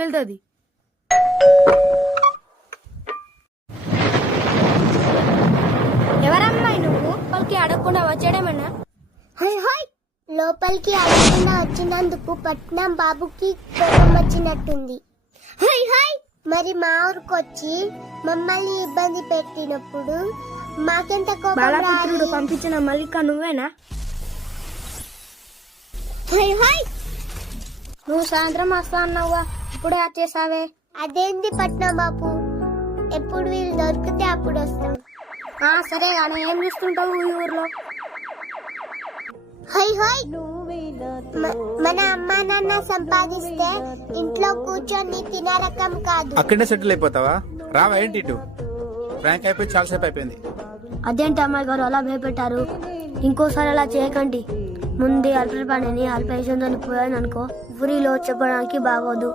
వెళ్తుంది. ఎవరమ్మాయి నువ్వు? వాళ్ళకి అడగకుండా వచ్చాడేమన్నా? లోపలికి అడగకుండా వచ్చినందుకు పట్నం బాబుకి కోపం వచ్చినట్టుంది. మరి మా ఊరికి వచ్చి మమ్మల్ని ఇబ్బంది పెట్టినప్పుడు మాకెంత కోపం రాదు? పంపించిన మల్లిక నువ్వేనా? నువ్వు సాయంత్రం వస్తా అన్నావుగా, ఇప్పుడే వచ్చేసావే. అదేంది పట్నం బాబు, ఎప్పుడు వీళ్ళు దొరికితే అప్పుడు వస్తాం. సరే కానీ ఏం చూస్తుంటావు ఈ ఊర్లో? మన అమ్మా నాన్న సంపాదిస్తే ఇంట్లో కూర్చొని తినే రకం కాదు. అక్కడనే సెటిల్ అయిపోతావా? రావా ఏంటి ఇటు? ఫ్రాంక్ అయిపోయి చాలాసేపు అయిపోయింది. అదేంటి అమ్మాయి గారు అలా భయపెట్టారు? ఇంకోసారి అలా చేయకండి. ముందే అల్ప పనిని అల్పేషంతో పోయాను అనుకో, ఊరిలో చెప్పడానికి బాగోదు.